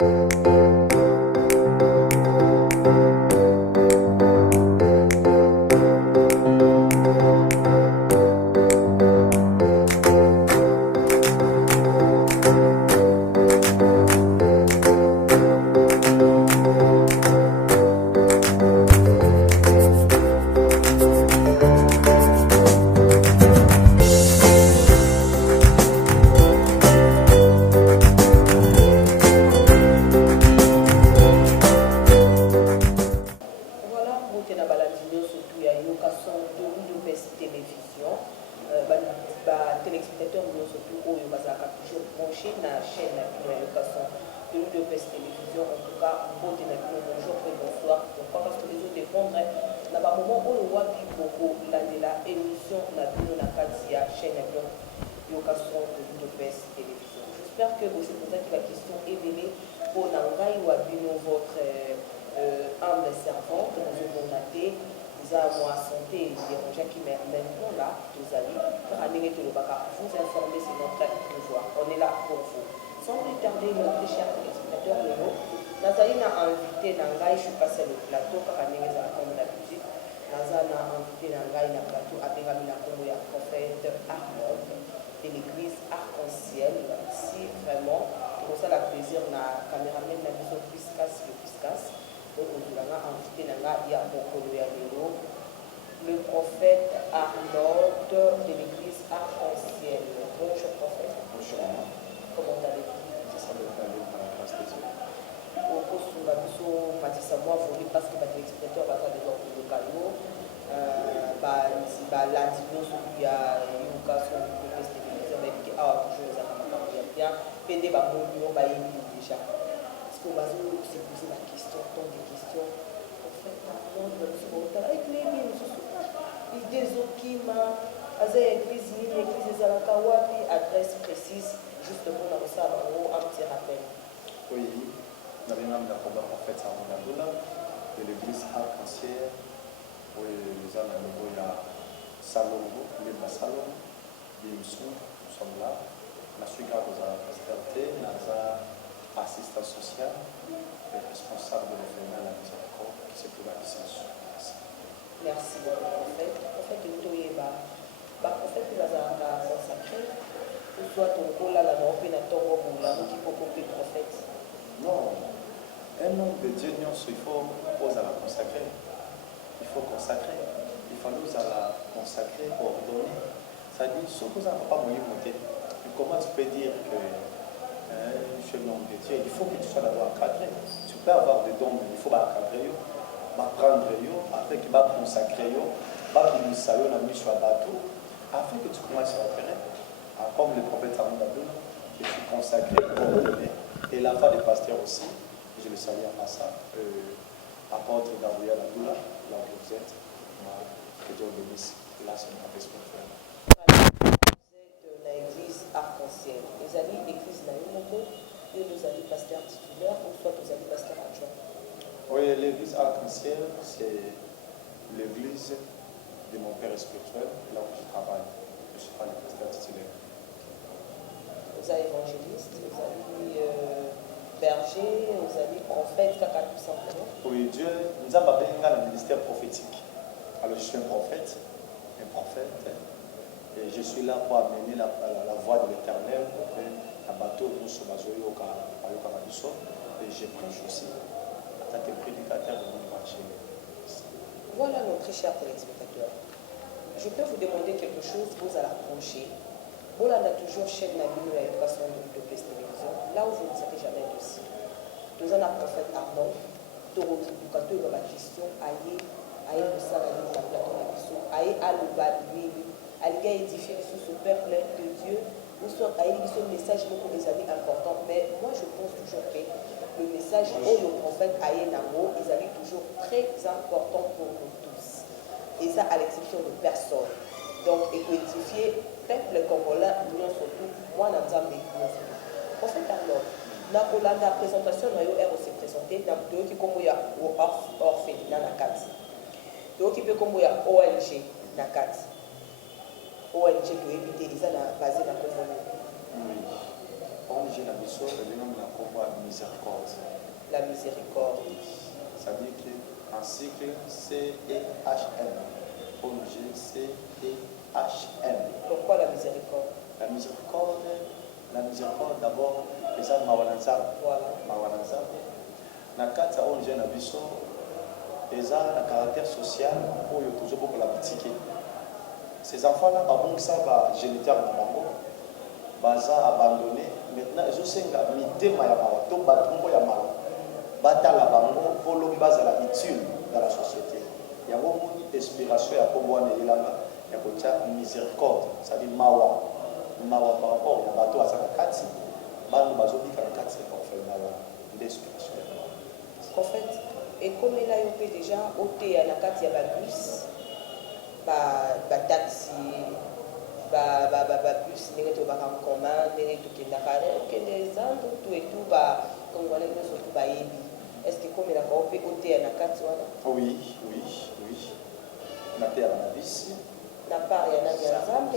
J'espère que vous êtes posé la question éveillée pour Nangaï ou Abino, votre humble servante, nous avons noté, nous avons santé et déranger qui maintenant là, vous allez vous informer sur notre pouvoir. On est là pour vous. Sans plus tarder, notre cher téléspectateur Léo, Nazali a invité Nangaï, je suis passé le plateau, car on est comme d'habitude. Nazali a invité Nangaï na plateau avec la prophète Arnold de l'église Arc-en-Ciel. Si vraiment, pour ça, la plaisir, la caméraman n'a vu son Piscas, le Piscas. Donc, on a invité le prophète Arnold de l'église Arc-en-Ciel. Bonjour, prophète. Bonjour. Comment allez-vous? Ça va aller par la grâce de Dieu. Au cours de la mission, Matissa, moi, vous voulez parce que les spectateurs vont faire des ordres de cadeaux. Lundi, il y a une occasion de tester les maisons, mais il y a toujours des affaires bien. Pendant la mouvement, il y a déjà. Parce que vous se posez la question, tant de questions. En fait, avant de se monter, avec les lignes, des okima, l'église des Alakawapi, adresse précise, juste pour la salle, un petit rappel. Oui, nous avons un prophète de l'église Arc-en-Ciel. Oui, nous avons un nouveau Salongo, le Salon, nous sommes là. Nous sommes là pour la pastoralité, nous avons assistant social, et responsable de l'événement de la miséricorde qui se trouve ici. Merci beaucoup, prophète. Prophète, nous avons prophète qui nous a consacré. Soit ton rôle là, la norme, la tombe, la qui peut couper prophète. Non, un homme de Dieu, il faut oser la consacrer. Il faut consacrer. Il faut nous la consacrer, ordonner. Ça dit, ce que vous n'avez pas voulu monter. Comment tu peux dire que je suis l'homme de Dieu? Il faut que tu sois d'abord encadré. Tu peux avoir des dons, mais il faut encadrer, prendre, après qu'il va consacrer, va finir la mise sur le bateau, afin que tu commences à opérer. Comme le prophète Amoudabou, je suis consacré, ordonné. Et la femme des pasteurs aussi, je le salue à ça. Apôtre Gabriel Adoula, là où vous êtes, que Dieu bénisse. Là, c'est une responsabilité. Vous êtes l'église Arc-en-Ciel. Vous avez l'église Naïmoko, et vous avez pasteur titulaire, ou soit vous avez pasteur adjoint. Oui, l'église Arc-en-Ciel, c'est l'église de mon père spirituel, là où je travaille. Je ne suis pas le pasteur titulaire. Vous avez évangéliste, vous avez berger, vous avez prophète, tout simplement. Oui, Dieu nous a appelé dans le ministère prophétique. Alors je suis un prophète, et je suis là pour amener la voix de l'Éternel, la bateau nous sommes à et je prêche aussi en tant que prédicateur de mon marché. Voilà notre cher téléspectateur. Je peux vous demander quelque chose, vous allez approcher. Vous avez toujours chaîne la l'éducation de télévision, là où vous ne savez jamais aussi. Nous avons un prophète Arnaud, quand tu as la question, aïe, le salaire, la plateau, aïe, aïe, édifier sur ce peuple de Dieu, ou soit aïe, ce message beaucoup des années important. Mais moi, je pense toujours que le message où le prophète aïe Namo, ils allaient toujours très important pour nous tous. Et ça, à l'exception de personne. Donc, édifier peuple congolais, nous surtout, moi, dans Zambie, en fait, alors, dans la présentation, nous avons aussi présenté dans deux qui comme il y a orphelinat dans la carte. Deux qui peut comme il y a ONG dans la carte. ONG qui est évité, ils sont basés dans le Congo. Oui. ONG dans le sol, le nom de la Congo miséricorde. la miséricorde. Ça veut dire qu'en cycle, C-E-H-M. ONG, C-E-H-M. Pourquoi la miséricorde? La miséricorde d'abord, c'est ça, Mawananza. Voilà. Mawananza. Dans le cadre de ONG, ils ont un caractère social pour toujours beaucoup la boutique. Ces enfants-là, ça va géniteur dans Bango, baza abandonné. Maintenant, ils ont 5 mité mayamawa, to batumbo yamawa, bata la Bango, pour l'homme baza la utile dans la société. Il y a une inspiration à Kongwane Ilanga, il y a une miséricorde, c'est-à-dire mawa, mawa par rapport au bateau à Sakakati, banu bazobi Kakati, on fait mawa, l'inspiration. En fait, et comme il a eu déjà ôté à la carte, il y a un bus, taxi, bus, il y a un commun, il y a tout et tout, est-ce que comme il a ôté à la carte, oui. On a été à la bus. Ça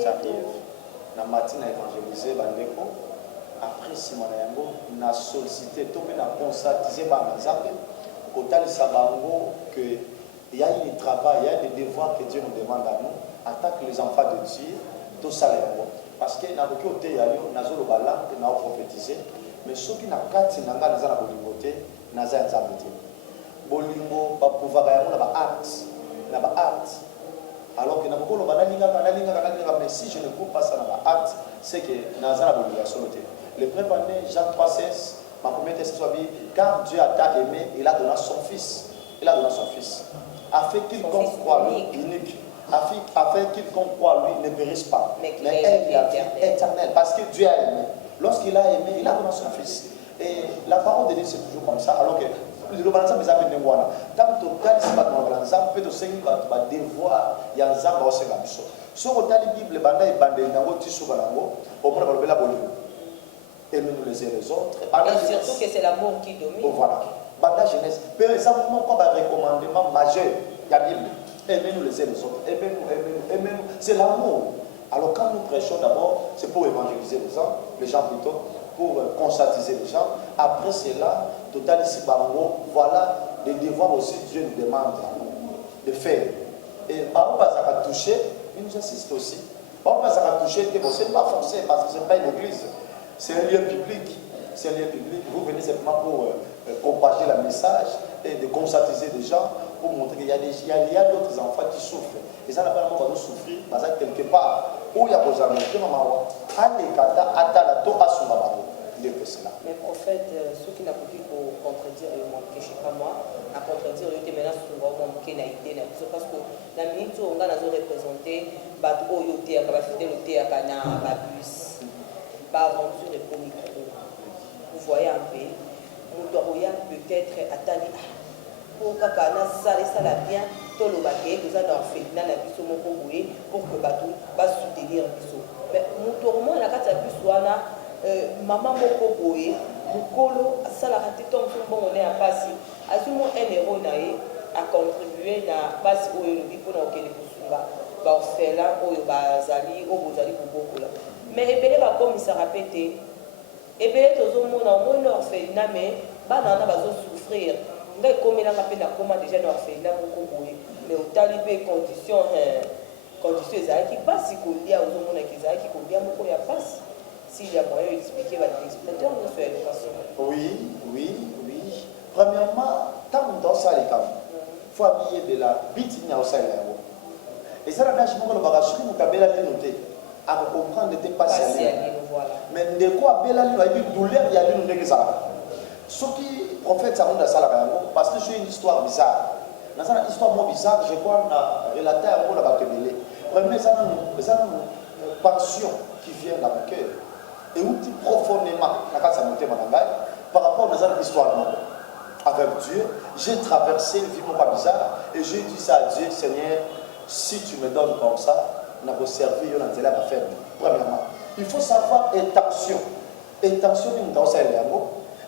arrive. Na matin à évangéliser bandeko. Après si mon yango na sollicité tout na conscientiser ba nzambe autant sabango que il y a un travail, il y a des devoirs que Dieu nous demande à nous en tant que les enfants de Dieu tout ça yango parce que na boki ote ya yo na zolo bala na prophétiser mais ceux qui na kati na nga na za na bolingote na za nzambe te bolingo ba pouvoir ya na ba acte na ba acte. Alors que mais si je ne coupe pas ça dans ma acte, c'est que Nazar a l'obligation. Le prépané, Jean 3,16, ma première thèse soit dit, car Dieu a tant aimé, il a donné son fils. Il a donné son fils. Afin qu'il croit lui, unique. Afin qu'il croit lui, ne périsse pas. Mais il a vie éternelle. Parce que Dieu a aimé. Lorsqu'il a aimé, il a donné son fils. Et la parole de Dieu, c'est toujours comme ça. Alors que le balançage mes amis ne voient pas. Tant que tu as le balançage, peut te seguir va devoir il y a un zamba au Sénat. Si on a la Bible, banda et banda n'ango tissu balango, au moins on va la bolivie. Et nous les uns les autres. Et surtout que c'est l'amour qui domine. Voilà. Banda jeunesse. Par exemple, comme un recommandement majeur, la Bible. Aimez-nous les uns les autres. Aimez-nous. C'est l'amour. Alors quand nous prêchons d'abord, c'est pour évangéliser les gens plutôt, pour conscientiser les gens. Après cela, total ici bango, voilà les devoirs aussi Dieu nous demande à nous de faire. Et par rapport à ça toucher, il nous assiste aussi. Par rapport à ça toucher, ce n'est pas forcé parce que ce n'est pas une église, c'est un lieu public. C'est un lieu public. Vous venez simplement pour propager le message et de conscientiser les gens pour montrer qu'il y a d'autres enfants qui souffrent. Et ça n'a pas vraiment souffrir parce que quelque part, où il y a besoin de maman, mais prophète, ceux qui n'ont pas pu contredire, je ne sais pas moi, à contredire, ils étaient maintenant souvent manqués d'idée. Parce que la minute où on a représenté, bateau yoté, à capacité yoté, à cana, à bus, aventure et pour micro. Vous voyez un peu, nous devons peut-être attendre pour que ça la bien, tout le baguette, nous allons faire dans la bus pour que bateau va soutenir le bus. Mais nous tournons la carte à bus, maman moko boye mukolo asalaka te ntongo bon on est à pasi azwi mo 1 euro na ye acontribue na basi oyo elobi mpona kokende kosunga baorphelin oyo bazali oyo bozali kobokola mais ebele bakomisaka mpe te ebele tozomona omoni na orphelina mais bana wana bazosouffrir ngai ekomelanga mpe nakoma déjà na orphelina moko boye mais otali mpe condition ezalaki pasi kolia ozomonaka ezalaki kolia moko ya pasi. S'il y a moyen d'expliquer à l'explicateur, nous faisons l'éducation. Oui. Premièrement, tant dans ça, il faut habiller de la bite, il y a aussi et ça, là, je me dis que Kabela est noté. À comprendre n'était pas si mais de quoi Bela lui a dit douleur, il y a une négligence. Ce qui prophète ça dans ça parce que c'est une histoire bizarre. Dans une histoire moins bizarre, je crois qu'on a relaté un peu la Bakebele. Premièrement, ça une passion qui vient dans mon cœur. Et où profondément, par rapport à notre histoire avec Dieu, j'ai traversé une vie pas bizarre et j'ai dit ça à Dieu, Seigneur, si tu me donnes comme ça, on va servir dans la faire. Premièrement, il faut savoir intention. Intention, nous avons ça et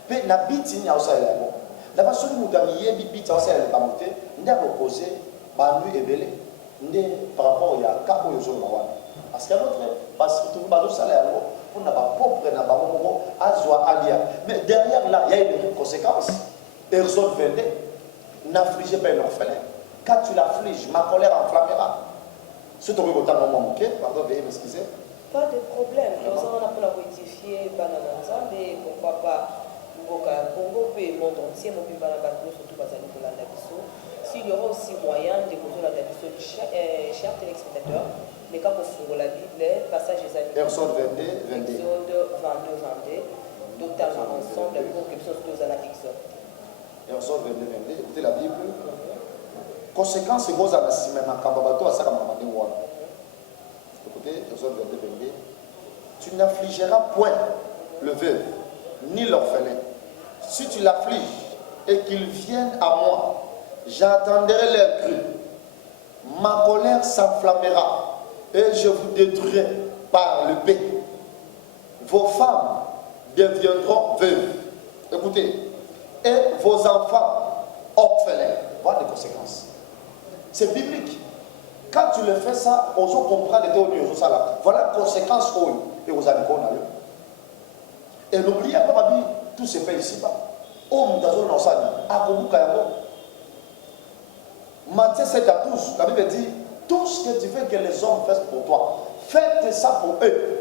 puis la bite, nous avons ça et la façon dont nous avons bite, nous avons ça et nous avons posé, nous et par rapport à cas où nous avons parce qu'il y a d'autres, parce que tout le monde a pour n'a pas propre, n'a pas bon, mais derrière là, il y a une conséquence. Exode 22, n'affligez pas un orphelin. Quand tu l'affliges, ma colère enflammera. Si tu veux autant de moment, ok? Pardon, veuillez m'excuser. Pas de problème. Nous allons pour rectifier Banananza, mais pourquoi pas Congo et le monde entier, surtout s'il y aura aussi moyen de la chers téléspectateurs, les cas pour la Bible, passage des amis. Exode 22, 22. Exode 22, totalement ensemble pour que nous soyons à l'exode. Exode 22, 22. Écoutez la Bible. Conséquence, c'est vos amis, même en Kambabato, à Sakamamadi Wan. Écoutez, Exode 22, 22. Tu n'affligeras point le veuve, ni l'orphelin. Si tu l'affliges et qu'ils viennent à moi, j'attendrai leur cri. Ma colère s'enflammera et je vous détruirai par le paix. Vos femmes deviendront veuves. Écoutez, et vos enfants orphelins. Voilà les conséquences. C'est biblique. Quand tu le fais ça, on comprend les théories. Voilà les conséquences et aux amis. Et n'oubliez pas, tous ces pays ici-bas. Matthieu 7 à 12, la Bible dit, tout ce que tu veux que les hommes fassent pour toi, faites ça pour eux.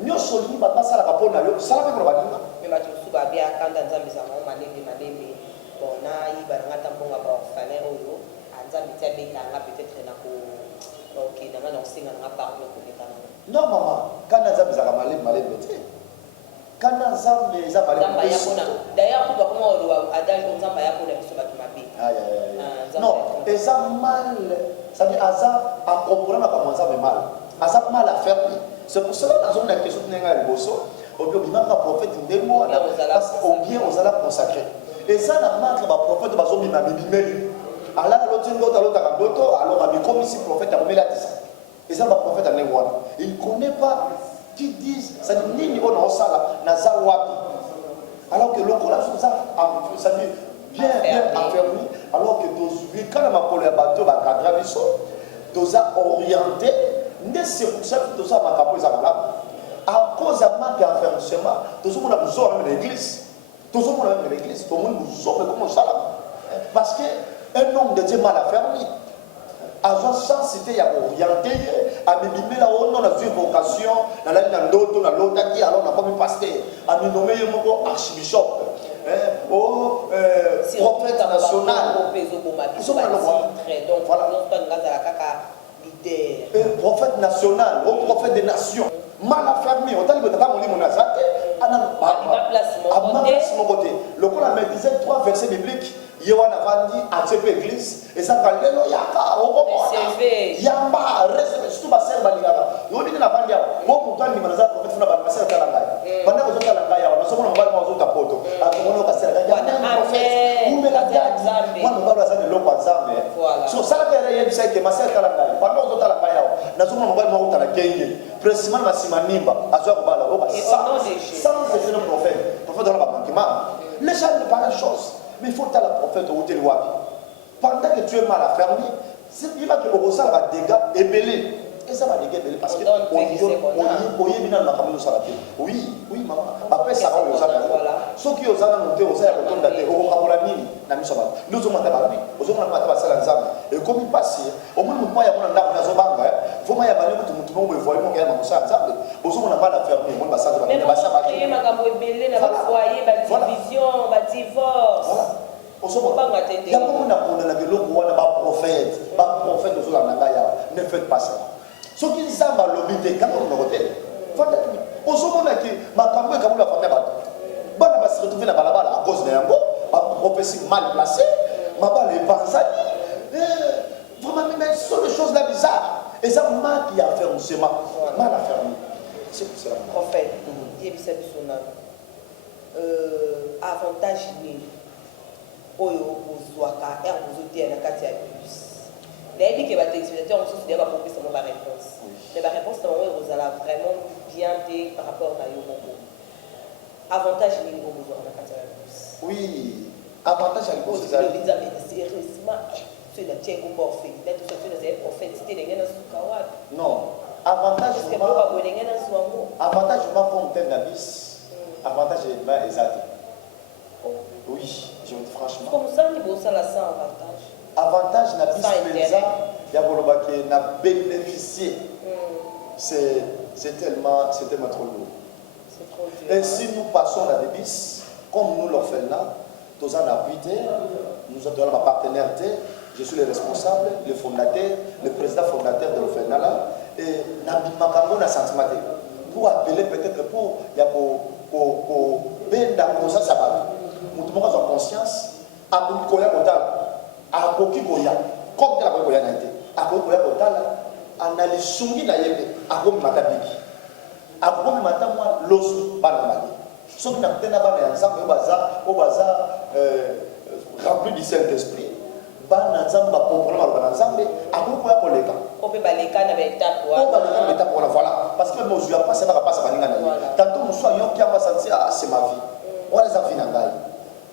Nous sommes mais non, maman, quand nous avons malé, quand nous d'ailleurs, non, et ça mal, ça dit Aza a compris comment ça fait mal. Aza mal à faire. C'est pour cela que nous avons une question de Bosso, ou bien le prophète ou bien aux allants consacrés. Et ça n'a pas le prophète de Bimeli. Alors alors comme ici prophète a remis la tisa. Et ça le prophète a négoé. Il ne connaît pas qui disent, ça dit ni niveau dans ça na zawapi. Alors que le collage ça dit bien enfermé, alors que quand on a collé un bateau, on a orienté, c'est pour ça que nous avons à cause de manque d'enfermement, nous avons besoin de l'église. Nous avons besoin de l'église, tout le monde nous sauve comme ça. Parce qu'un homme de Dieu mal affermi, à une chance, c'était orienté, à me là où on a une vocation, dans l'autre, alors on a comme pasteur, à me nommer un archibishop. Prophète national. Donc voilà. Prophète national, au prophète des nations. Mal affermi, on t'a dit que mon azate, à ma place, mon côté. Le coup, on me disait 3 versets bibliques. Yohan a dit à cette église, et ça va aller, Yamba, reste tout ma sœur Baligara. Nous dit la bandia, bon pour toi, il m'a dit prophète Funa Bamasser Talangay. Pendant que vous êtes à Langaya, nous sommes en bas de ta poto. À ce moment-là, on s'est regardé, où me la date, moi, nous parlons de l'eau par exemple. Sur ça, il y a que ma sœur Talangay. Pendant que vous êtes à Langaya, nous sommes en bas de la Kenya. Précisément, ma simanimba, à ce moment-là, sans effet de prophète. Prophète de la Bamakima. Les gens ne parlent pas de choses. Mais il faut que tu aies le prophète au hôtel Wabi. Pendant que tu es mal affermi, il va que le rosal va dégâts et belé. Et ça va dégâts belé parce que oui, maman. Après ça va aux âmes. Ceux qui aux âmes montés aux âmes retournent d'aller au Rabolamini, n'a mis sur la nous sommes à Tababi, aux hommes à Tabasalanzam. Et comme il passe, au moins, nous voyons un arbre dans son banc. Faut moi y avoir tout le monde me voit, mon gars, mon sang, aux hommes on n'a pas d'affaire, mais moi, ça va mais division, divorce. Il y a beaucoup de prophètes, ne faites pas ça. Ce qui sont dans l'obité, quand on le retient, au moment où ma campagne est comme la famille, on va se retrouver dans la balle à cause d'un mot, ma prophétie mal placée, ma balle est banzanie. Vraiment, mais ce sont des choses là bizarres. Et ça manque qui a fait un sément, mal affermi. C'est pour cela. Prophète, il y a avantage oyo kozwaka ere bozoteya na kati ya bus nayebi ke batéléspectateur mosusu deya bapropesa mo baréponse mais baréponse na bango ekozala vraiment bien te par rapport na yo moko avantage nini oyo bozwaka na kati ya bus oui avantage ya liboso sérieusement soki natia engomba ofeli nati soki nazali prophète te ndenge nasuka wapi non avantage boye ndenge nazwa yango avantage ma forme telle na bis avantage eza te oui, je vous dis franchement. ça là sans avantage. Avantage n'a Sans intérêt. il y a qui n'a bénéficié. C'est tellement trop lourd. C'est trop dur. Et si nous passons la débisse, comme nous l'avons fait là, tous en appui, nous avons ma partenaire, je suis le responsable, le fondateur, le président fondateur de l'OFENALA, et Nabimakango n'a sentiment pour appeler peut-être pour ben dans conscience ça va. Nous avons conscience à koya kotal, à koki koya, comme de la koya n'a été, à koya kotal, analyse sungi na yebe, à komi matabiki, à komi matamwa losu banamadi. Sauf que nous avons ensemble au bazar rempli du Saint-Esprit. Nous avons ensemble à quoi pour les cas. On peut pas les cas dans l'étape. Voilà. Parce que nous ne passons pas ça. Tantôt nous soyons qui a senti c'est ma vie. On les a vu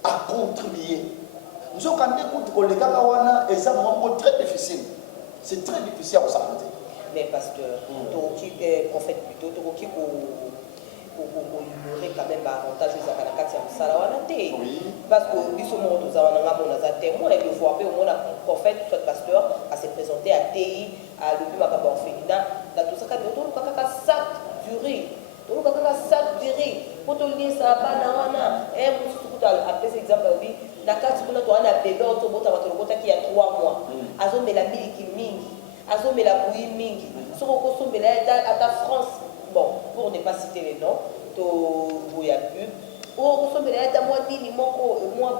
à contribuer. Nous avons quand les cas et ça c'est très difficile. C'est très difficile à s'arrêter. Mais pasteur, qui est prophète plutôt, qui pour ignorer quand même avantage aux avantages de Salawana. Parce que nous sommes tous témoins et il faut appeler au moins un prophète, soit pasteur, à se présenter à TI, à l'Ubi Makaba Orphelinat, dans tout ça, nous avons un sac du riz. Nous avons un sac du riz. Pour te lier ça, banana, et nous avons appelé cet exemple, oui, la carte pour notre bébé, qui a 3 mois. Azom et la miliki mingi, Azom et la bouillie mingi, sur le costume de la France. Bon, pour ne pas citer les noms, il y a pub. Oh, on a moi nini, moi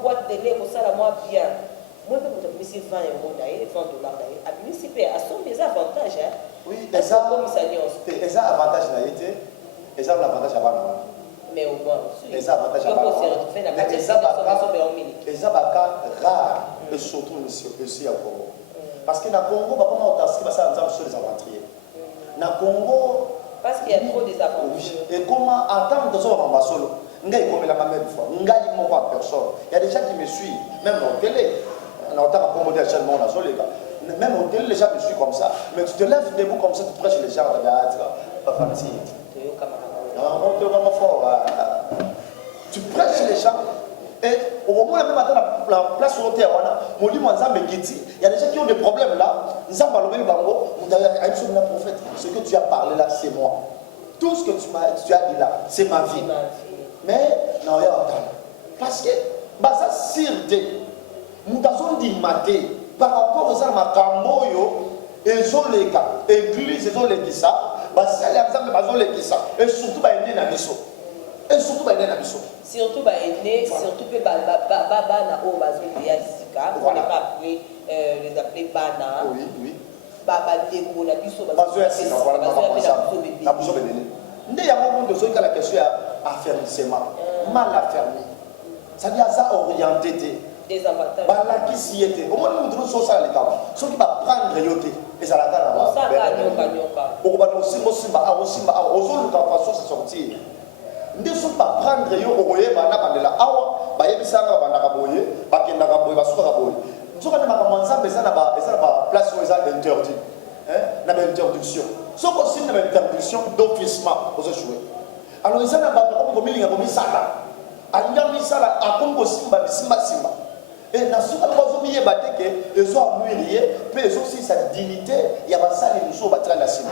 boîte de lait, ça moi bien. Moi, je peux me 20 euros d'ailleurs, 20 dollars d'ailleurs. À municipal, à son des avantages. Oui, et ça, les avantages n'a été, et ça, l'avantage à Bana. Mais au moins aussi. Les avantages à Bana. Les avantages rares, et surtout aussi à Congo. Parce que dans le Congo, comment on t'a sur les aventuriers. Dans le Congo, parce qu'il y a trop des avantages. Et comment attendre de son ambassade? Il y a des gens qui me suivent, même en télé. On entend à promoter la chaîne, même en télé, les gens me suivent comme ça. Mais tu te lèves debout comme ça, tu prêches les gens, tu prêches les gens. Et au moment où la place sur le terrain, il y a des gens qui ont des problèmes là. Ce que tu as parlé là, c'est moi. Tout ce que tu as dit là, c'est ma vie. Mais, non, il y a parce que, ça sirte, nous avons dit maté, par rapport aux armes à Camboyo, ils ont les cas, église, ils ont les kissa, c'est les exemples, ils ont les kissa, et surtout, ils ont les kissa. Et surtout, ils ont les kissa. Surtout, surtout, on n'est pas appelé, les appeler Bana. Oui, oui. Il y a un moment de la question affermissement, mal affermi. C'est-à-dire ça orienté. Des avantages. Qui s'y était. Au moins, nous devons ça les cas. Ceux qui vont prendre yoté. Et ça la garde. Ça va, nyoka. Ne sont pas prendre yo oye bana bandela awa ba yebisanga bana kaboye bakenda kaboye basuka kaboye nzoka na makamwanza pesa na ba place où ils ont interdit na ba interdiction so ko sim na ba interdiction d'officement aux échouer alors ils ont na ba ko milinga ko misala alinga misala akongo simba simba et na suka ko miye bateke ils ont muirier puis ils ont aussi sa dignité ya ba sali muso ba tla la simba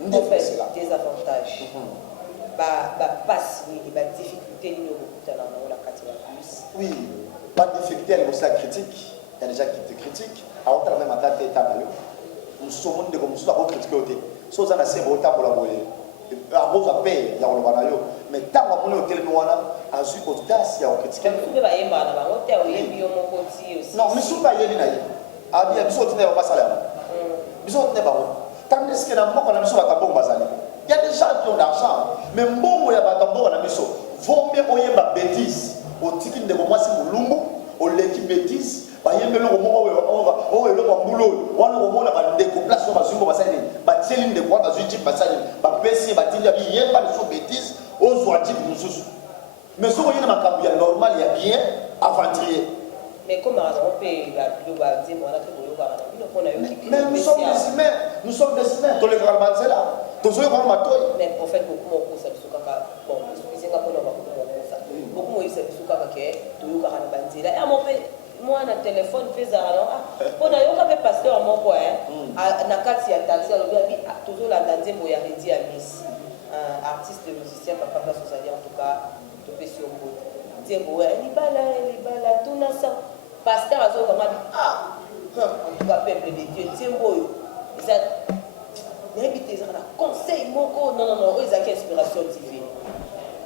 ndefé des avantages passe oui, des difficultés oui, pas de difficulté, elle est aussi la critique. Il y a des gens qui te critiquent. Alors, tu as même à ta tête, nous sommes des comme ça, critiquer. Si vous avez assez de temps pour la voyer, vous avez payé, il y a un banayo. Mais tant que vous avez un a su audace, il y a un critique. Non, mais si vous avez un ah bien, vous avez un salaire. Vous avez un salaire. Tandis que dans le monde, on a mis un bon bazar. Il y a des gens qui ont l'argent, mais bon, il y a des gens qui ont des bêtises. Au ticket de moi, c'est mon lumbu, au l'équipe bêtise, il y a des gens qui ont des boulot, on a des découplages sur ma zumba, il y a des quoi dans une jeep, il y a des bêtises, aux oiseaux, mais si on est normal, il y a bien aventurier. Mais comment on peut dire mais nous sommes des humains, nous sommes des humains, tous les grands c'est là. Mais en fait, beaucoup de choses bon, beaucoup de choses moi na téléphone pesa alors pona yo ka pe pasteur moko na kati ya taxi alobi abi tozolanda nzembo ya Redi ya Miss artiste musicien papa place osali en tout cas topesi yo mbote nzembo libala tuna sa pasteur azokama bi en tout cas peuple de Dieu nzembo oyo eza nayebi te ezaka na conseil moko non oyo ezalaki inspiration divine.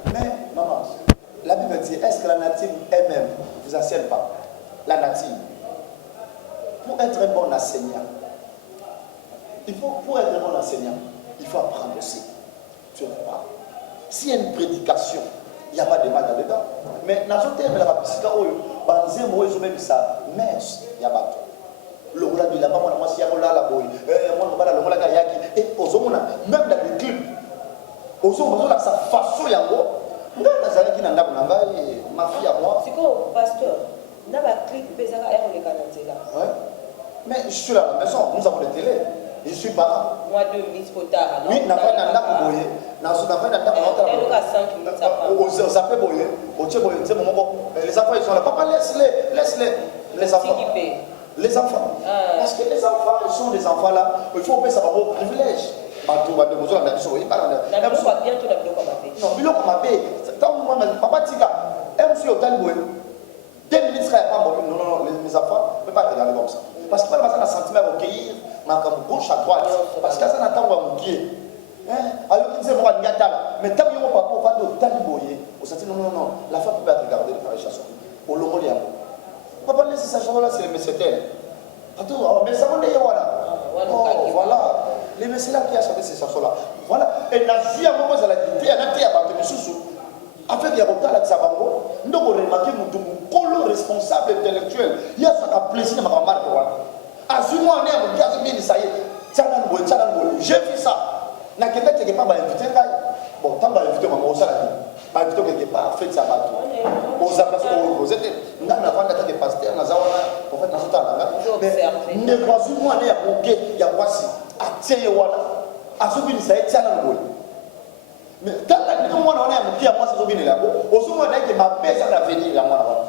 Mais maman, la Bible dit, est-ce que la native elle-même ne vous enseigne pas? La native. Pour être un bon enseignant, pour être un bon enseignant, il faut apprendre aussi. Tu vois. S'il y a une prédication, il n'y a pas de mal là-dedans. Mais dans ce terme, la papicité, ça, mais il y a pas tout. Le roula de la maman, moi, si y a là, la boy, moi, on va le roula kayaki, et aux hommes, même dans les clips, aux hommes, sa façon, yango. Ma fille à moi. C'est quoi, pasteur? N'a pas clip, pesaka, et on les canadien là. Ouais. Mais je suis là à la maison, nous avons les télé. Je suis parent. Moi, 2 minutes pour tard. Oui, n'a pas d'andap boyé. N'a pas d'andap boyé. À 5 minutes, ça prend. Ça fait boyer. Les enfants, ils sont là. Papa, laisse-les. Les enfants. Les enfants. Parce que les enfants, ils sont des enfants là. Il faut payer ça par vos privilèges. Non, il papa tika, monsieur Otalboy, 2 minutes, non, les enfants ne peuvent pas regarder comme ça. Parce qu'il n'y a pas de sentiment à recueillir, mais comme gauche à droite. Parce que ça n'attend pas mon pied. Alors il disait, mais tant que mon papa va de Taliboyer, on s'est dit, non, la femme peut pas regarder le carré chasseur. Au lomo de Yamo. Papa, laisse sa chambre là, c'est le messétel. Mais ça m'a dit, voilà. Les messieurs qui a chanté ces chansons-là. Voilà. Et la vie à un moment, elle a dit, elle a dit à Banque de Soussou. Avec les retards avec sa bango, nous avons remarqué mon responsable intellectuel. Il y a ça qui plaisir dans ma marque. Azuma, on est à mon gars, ça y est. J'ai vu ça. N'a quelqu'un qui n'est pas invité. Bon, tant que invité, on va invité quelque part, fait ça bateau. Aux aplaces, aux étés. Nous avons des pasteurs, nous avons en fait, nous avons mais ne voici moi, il y a mon gars, il y a voici. Ateyewala azobini sa etiana ngoli mais quand la ndio mwana wana mkia mwasa zobini labo osoma na ke mapesa na venir ya mwana wana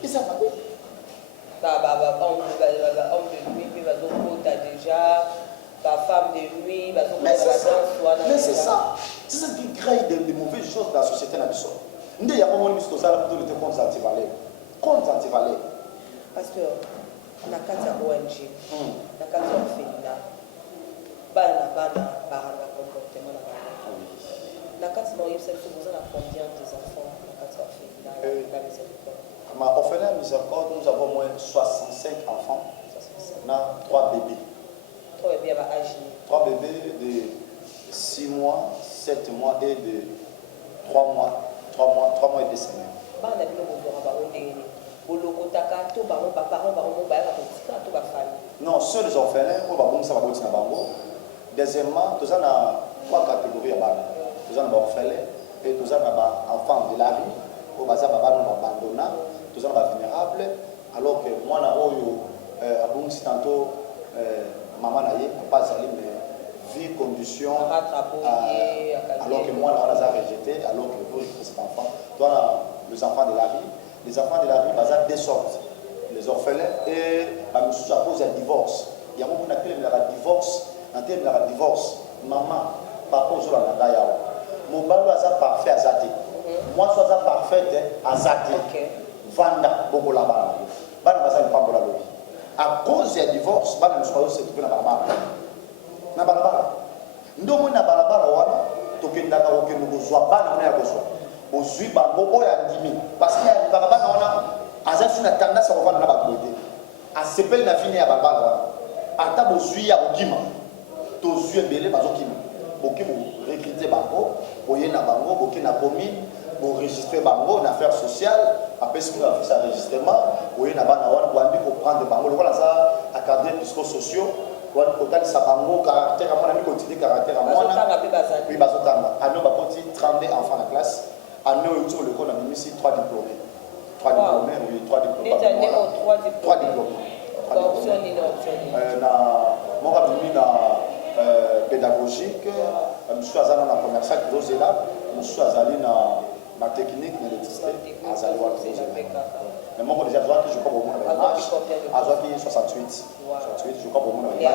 kisa ba homme de nuit puis bazokota déjà ba femme de nuit bazokota mais c'est ça qui crée des mauvaises choses dans la société na biso nde ya komoni biso tozala plutôt le contre antivaleur parce que na kati ya ONG na kati ya ofenda bana baranga comportement na bana na kati na oyebisa biso boza na combien des enfants na kati ya ofenda na miséricorde ma orphelin miséricorde nous avons au moins 65 enfants 3 bébés 3 bébés à âge 3 bébés de 6 mois 7 mois et de 3 mois et 2 semaines bana bino bozora bango ndenge non, seuls les orphelins, deuxièmement, nous avons 3 catégories. Nous avons orphelins et nous avons enfants de la rue, nous avons abandonnés, nous avons vulnérables. Alors que moi, je tantôt, maman n'a pas vie, conditions, alors que moi, on les a rejetés, alors que cet enfant, les enfants de la rue. Les enfants de la rue, ils ont 2 sortes. Les orphelins et à cause d'un divorce. Il y a un moment où on appelle le divorce. En termes de divorce, maman, papa, je suis là. Mon balo est parfait à Zati. Moi, je suis parfait à Zati. Vanda, beaucoup là-bas. À cause d'un divorce, je suis trouvé dans la barabara. Dans la barabara. Nous sommes dans la barabara. Nous sommes dans la barabara. Nous sommes dans la barabara. Aujourd'hui, parce qu'il y a une barabara, on a tendance à revoir la barabara. À ce peu de fini à barabara. À ta aujourd'hui, à Ogima, tous yeux belés, à Ogima. Beaucoup recruter bango, boyer na bango, beaucoup na commune, pour enregistrer bango, en affaires sociales. Après ce qu'on a fait, ça enregistrement, boyer na bango, pour prendre bango. Voilà ça, à cadre psychosociaux. Quand ça bango, caractère, à mon ami, continue caractère à moi. Oui, bazotanga. À nous, on 32 enfants dans la classe. À nous, sur le coup, on a mis ici 3 diplômés. 3 diplômés, oui, 3 diplômés. 3 diplômés. Moi, j'ai mis dans pédagogique, je suis allé dans la commerciale, je suis allé dans la technique, l'électricité, je suis allé dans la Mais moi, déjà, je crois que je 68. 68, je crois que je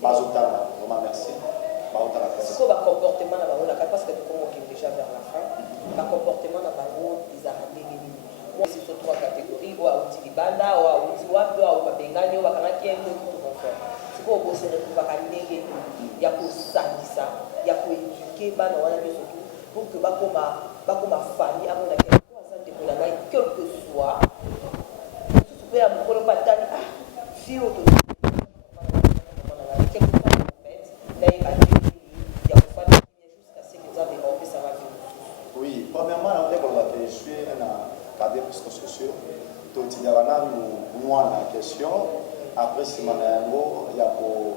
Bazotana, vraiment merci. C'est quoi le comportement dans la parce que comme on est déjà vers la fin, le comportement dans la des arabes, moi, c'est sur trois catégories, ou à Outilibanda, ou à Outiwapi, ou à Bengani, ou à Kanakien, ou tout confort. C'est quoi on se retrouve à Kanege, il y a pour ça, il y a pour éduquer, surtout, pour que ma famille, à mon avis, quel que soit, tu peux avoir un bataille, fille autonome. Oui, premièrement, je suis un cadre psychosocial. Donc, il y a une question. Après, il y a pour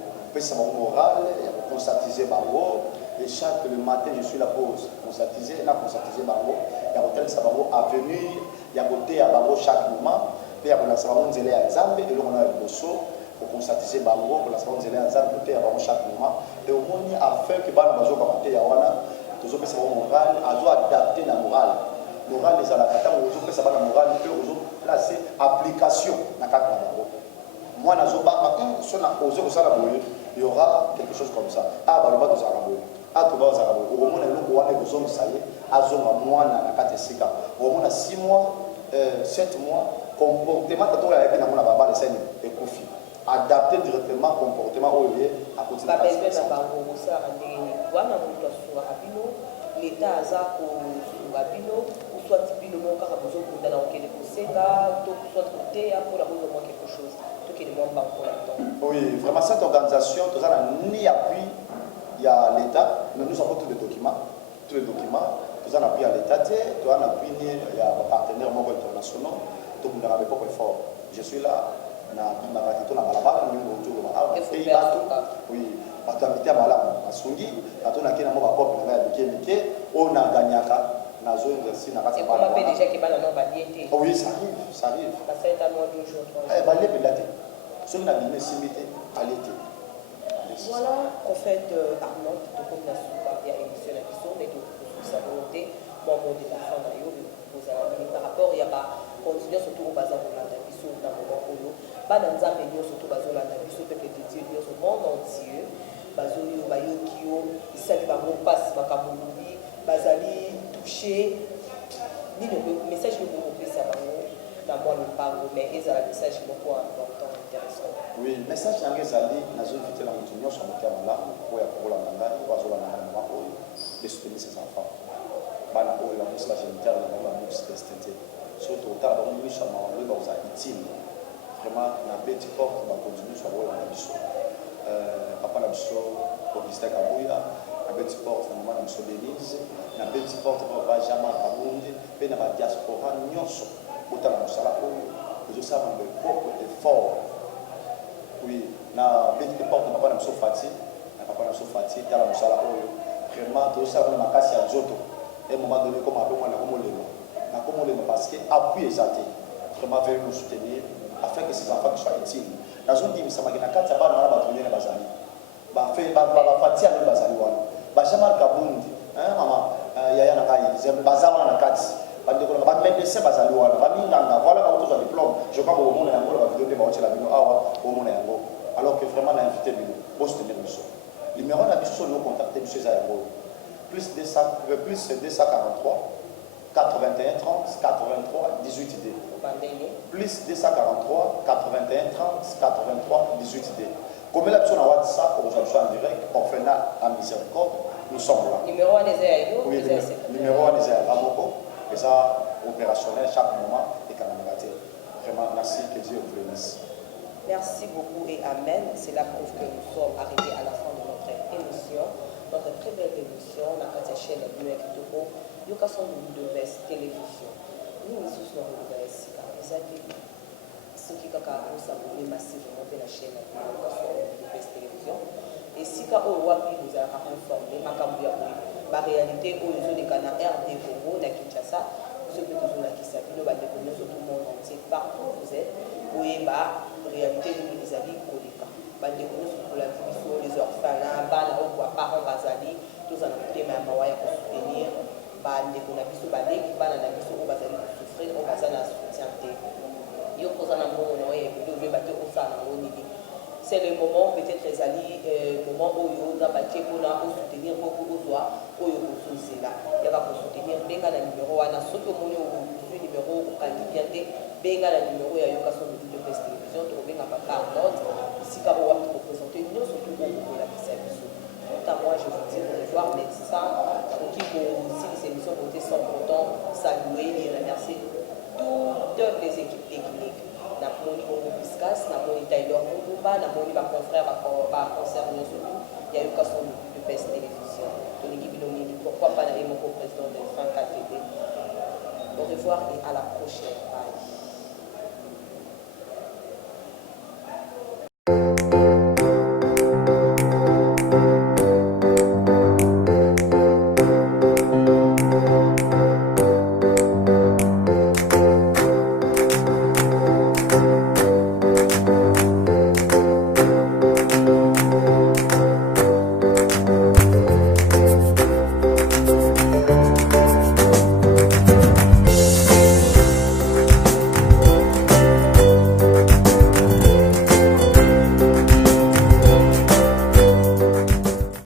moral, il y a pour conscientiser Bango. Et chaque le matin, je suis là pour conscientiser Bango. Il y a pour ça Bango à venir, il y a côté à Bango chaque moment. Puis il y a pour la savon zélé à Zambé, et là on a le bosso pour conscientiser Bango, pour la savon zélé à Zambé, côté à Bango chaque moment. Et au moins, afin que Bango Bazo Kamate Yawana, tous les personnes morales, elles ont adapté la morale. Morale, les alakata, aux autres personnes la morale, et aux autres placer application dans le cadre de Bango. Moi, dans le bas, il y aura quelque chose comme ça. Ah, bah, le bas de Zaraboué. Ah, tu vas aux Zaraboué. Au moment où on est aux hommes, ça y est, à Zonga, moi, dans la Katesika. Au moment où 6 mois, 7 mois, comportement, tu as été dans mon baba, les scènes et Kofi. Adapter directement comportement au lieu à côté de l'État a ou soit typiquement car besoin pour dans lequel il soit côté pour la quelque chose. Oui, vraiment cette organisation, tout ça n'a ni appui, il y a l'État, mais nous avons tous les documents, tout ça n'a appui à l'État, tout ça n'a appui, il y a des partenaires internationaux, tout le monde n'a pas fort. Je suis là, na batito na balabala ni moto ko ba et bato oui bato habité malamu asungi bato na kena mo ba pop na ya bike on a gagné na zone exercice na kati balabala. On déjà que bana non baliété. Oui, ça arrive. Ça fait un mois 2 jours 3 jours. Eh balé belate. Ceux qui n'ont pas simité à l'été. Voilà, en fait, Arnaud, de comme la soupa, il y a émission la question, mais de sa volonté, moi, mon de la fin par rapport, il y a pas continuer surtout au bazar de la mission dans le moment où Bananza Médio, surtout bazar de la mission, peuple de Dieu, au monde entier, Bazoyo, Bayokio, Isali Bango passe, Makamoubi, Bazali touché, ni le message que vous avez ça dans moi le parle, mais ils ont un message beaucoup important, intéressant. Oui, le message dans les alliés, dans une vitesse dans l'union, sur le terme là, pour la manga, pour la manga, de soutenir ses enfants. Bana pour la mousse génitale, la mousse d'esthétique. Surtout, au temps où nous sommes en lieu dans un utile, vraiment, on a petit corps qui va continuer sur la mission. Papa la mission, Augustin Kabouya, un petit port, maman la mission Denise, un petit port, Benjamin Kaboundi, puis dans la diaspora, Nyonso, autant la mission là, nous savons le propre effort. Oui, na petit port, papa la mission Fatih, papa la mission Fatih, dans la mission là, vraiment, tout ça, on a cassé à Zoto. Et à un moment donné, comme appelé moi, parce que appui exalté, vraiment venir nous soutenir, afin que ces enfants soient utiles. Dans une division, ça m'a dit, quand ça va dans la bataille, les bazali. Bah, fait, bah, partir à bazali, bah, jamais Kabundi, hein, maman, yaya na kai, bazama na kati. Bah, médecin bazali, bah, minganga, voilà quand on a diplôme. Je crois qu'au monde, on va vidéo de Maoche la vidéo, au monde, alors que vraiment, on a invité lui, pour soutenir le son. Le numéro de la mission, nous contacter M. Zayabo. Plus 243 81 30 83 18 D. Plus 243 81 30 83 18 D. Comme la personne en WhatsApp, aujourd'hui en direct, orphelinat à miséricorde, nous sommes là. Numéro 1 des aïeux. Oui, numéro 1 des aïeux. Ramoko, et ça opérationnel chaque moment et quand on a raté. Vraiment, merci, que Dieu vous bénisse. Merci beaucoup et amen. C'est la preuve que nous sommes arrivés à la fin de notre émission. Notre très belle émission, la chaîne de Kitoko, nous sommes de Best Télévision. Nous sommes de Best ce qui a s'abonner massivement la chaîne de Best Télévision. Et si vous avez informé, la réalité, où les Canadiens RD Congo, la Kinshasa, vous avez toujours la Kisabi, nous allons découvrir sur tout le monde entier, partout où vous êtes, où il y a réalité, nous les amis, les orphelins, les parents bazali, tous en côté mais à pour soutenir, les gens qui souffrir, on va soutenir. c'est le moment peut-être les alliés, moment où ils ont battu pour soutenir beaucoup aux doigts, où ils ont là. Il va soutenir, bien le numéro, on a surtout mon numéro au candidat, bien le numéro, il y a eu de presse télévision, tu reviens à Papa Arnold, ici, car on va te représenter, nous, surtout pour la service. Moi, je vous dis, au revoir, mais ça, pour qui aussi les émissions vont être sans pourtant saluer et remercier toutes les équipes techniques. Namoni Bongo Piscas, Namoni Taylor Mouba, Namoni ma confrère, ma concert, il y a eu qu'à son de presse télévision. Tony Gibilomini, pourquoi pas d'aller mon co-président de Fin KTD. Au revoir et à la prochaine. Bye.